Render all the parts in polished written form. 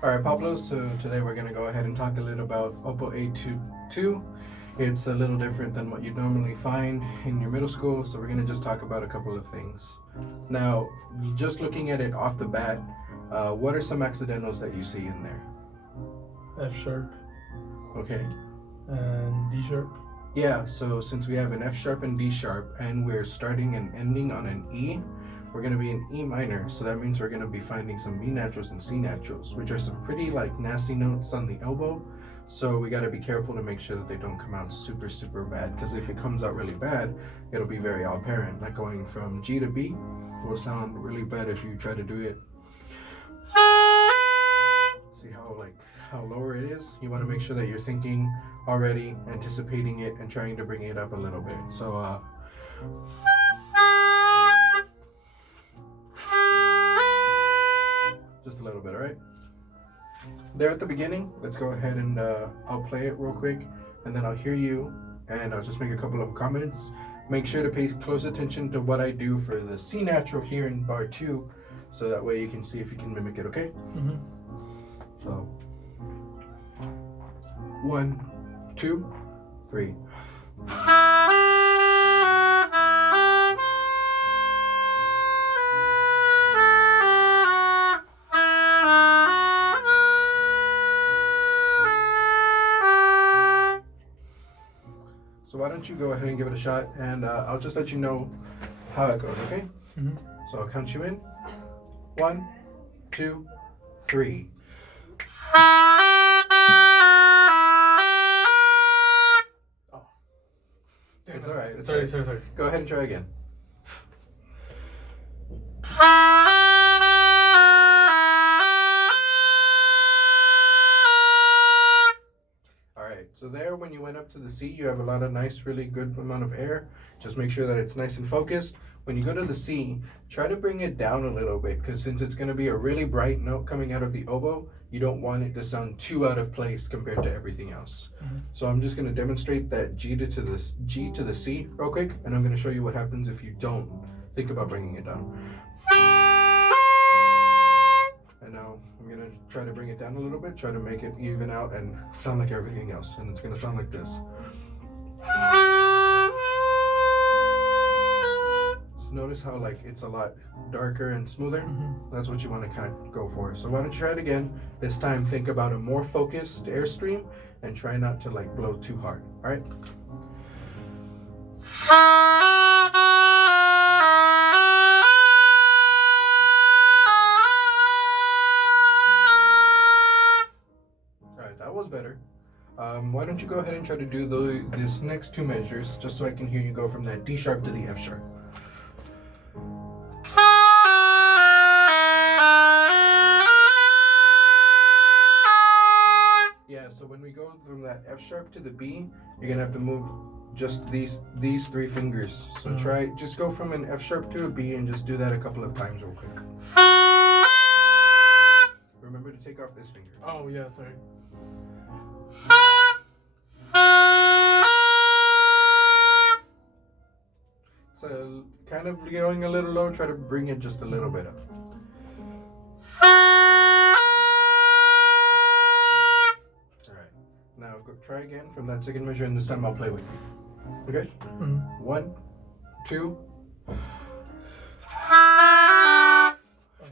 All right, Pablo. So today we're gonna go ahead and talk a little about Oppo A22. It's a little different than what you normally find in your middle school, so we're gonna just talk about a couple of things. Now, just looking at it off the bat, what are some accidentals that you see in there? F sharp Okay. and D sharp. Yeah. So since we have an F sharp and D sharp, and we're starting and ending on an E, we're gonna be in E minor. So that means we're gonna be finding some B naturals and C naturals, which are some pretty like nasty notes on the elbow. So we gotta be careful to make sure that they don't come out super super bad. Because if it comes out really bad, it'll be very apparent. Like going from G to B will sound really bad if you try to do it. See how lower it is? You want to make sure that you're thinking already, anticipating it, and trying to bring it up a little bit. So just a little bit, all right? There at the beginning, let's go ahead and I'll play it real quick, and then I'll hear you, and I'll just make a couple of comments. Make sure to pay close attention to what I do for the C natural here in bar 2, so that way you can see if you can mimic it, okay? Mm-hmm. So, 1, 2, 3. So why don't you go ahead and give it a shot, and I'll just let you know how it goes, okay? Mm-hmm. So I'll count you in. 1, 2, 3. Oh. It's all right. It's Sorry, all right. sorry. Go ahead and try again. All right, so there when you went up to the C, you have a lot of nice, really good amount of air. Just make sure that it's nice and focused. When you go to the C, try to bring it down a little bit, because since it's going to be a really bright note coming out of the oboe, you don't want it to sound too out of place compared to everything else. Mm-hmm. So I'm just going to demonstrate that G to the C real quick, and I'm going to show you what happens if you don't think about bringing it down. And now I'm gonna try to bring it down a little bit, try to make it even out and sound like everything else. And it's gonna sound like this. So notice how like it's a lot darker and smoother. Mm-hmm. That's what you want to kind of go for. So why don't you try it again? This time think about a more focused airstream and try not to like blow too hard. All right? That was better. Why don't you go ahead and try to do this next two measures, just so I can hear you go from that D sharp to the F sharp. Yeah, so when we go from that F sharp to the B, you're gonna have to move just these three fingers. So just go from an F sharp to a B and just do that a couple of times real quick. Remember to take off this finger. Oh yeah, sorry. So kind of going a little low, try to bring it just a little bit up. Alright, now try again from that second measure, and this time I'll play with you. Okay? Mm-hmm. 1, 2. Oh,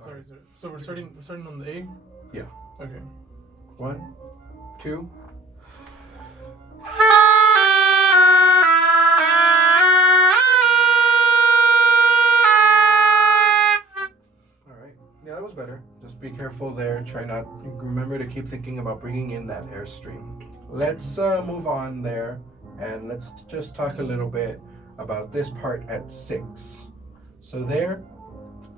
sorry. So we're starting on the A? Yeah. Okay. 1, 2. That was better. Just be careful there. Remember to keep thinking about bringing in that airstream. Let's move on there, and let's just talk a little bit about this part at 6. So there,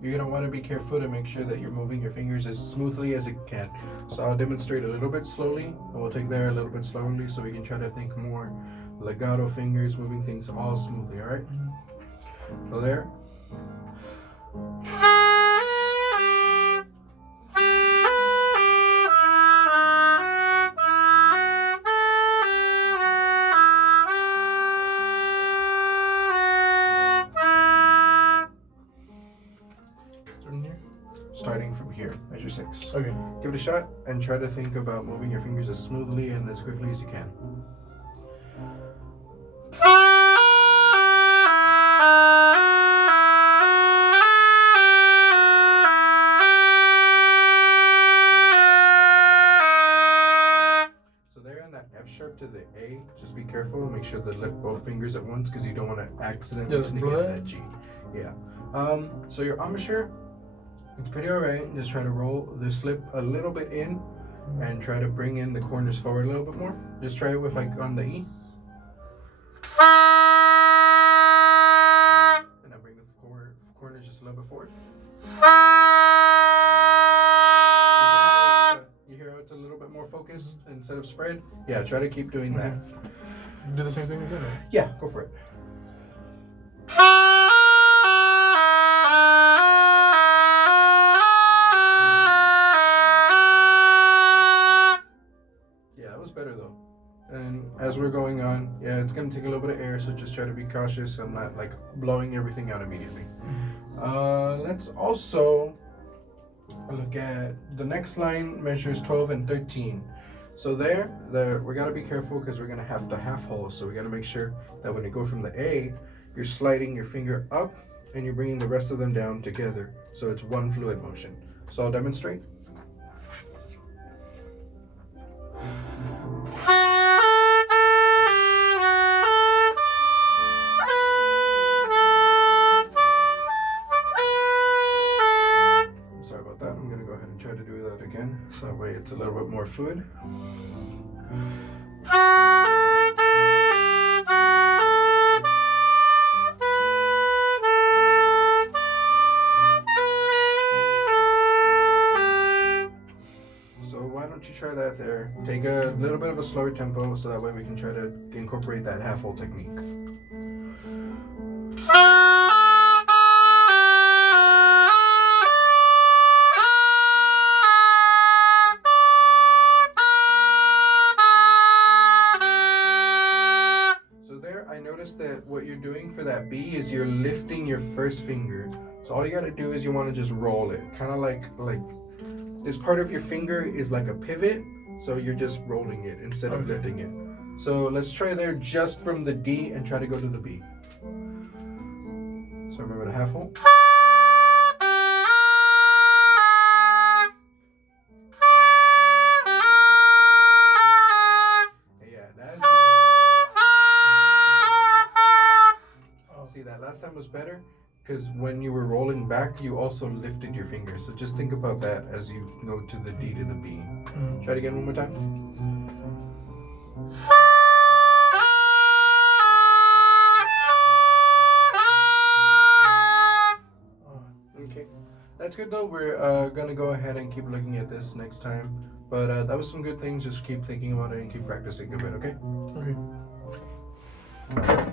you're going to want to be careful to make sure that you're moving your fingers as smoothly as it can. So I'll demonstrate a little bit slowly, and we'll take there a little bit slowly so we can try to think more legato fingers, moving things all smoothly, all right? So there. Starting from here. As you're 6. Okay. Give it a shot and try to think about moving your fingers as smoothly and as quickly as you can. So there on that F sharp to the A, just be careful. Make sure to lift both fingers at once because you don't want to accidentally sneak into that G. Yeah. So your embouchure, it's pretty alright. Just try to roll the slip a little bit in and try to bring in the corners forward a little bit more. Just try it with like on the E. And now bring the corners just a little bit forward. You hear how it's a little bit more focused instead of spread? Yeah, try to keep doing that. Do the same thing again? Right? Yeah, go for it. Yeah, that was better though. And as we're going on, yeah, it's gonna take a little bit of air, so just try to be cautious and not like blowing everything out immediately. Let's also look at the next line. Measures 12 and 13. So there we gotta be careful because we're gonna have to half hole. So we gotta make sure that when you go from the A, you're sliding your finger up and you're bringing the rest of them down together. So it's one fluid motion. So I'll demonstrate. Sorry about that. I'm gonna go ahead and try to do that again. So that way it's a little bit more fluid. So why don't you try that there? Take a little bit of a slower tempo so that way we can try to incorporate that half hole technique. So there, I noticed that what you're doing for that B is you're lifting your first finger. So all you gotta do is you wanna just roll it. Kind of like this part of your finger is like a pivot, so you're just rolling it instead of lifting it. So let's try there just from the D and try to go to the B. So remember the half hole. Yeah, that's. See, that last time was better because when you were rolling back, you also lifted your fingers. So just think about that as you go to the D to the B. Try it again one more time. Okay, that's good though. We're gonna go ahead and keep looking at this next time. But that was some good things. Just keep thinking about it and keep practicing a bit, okay? Okay.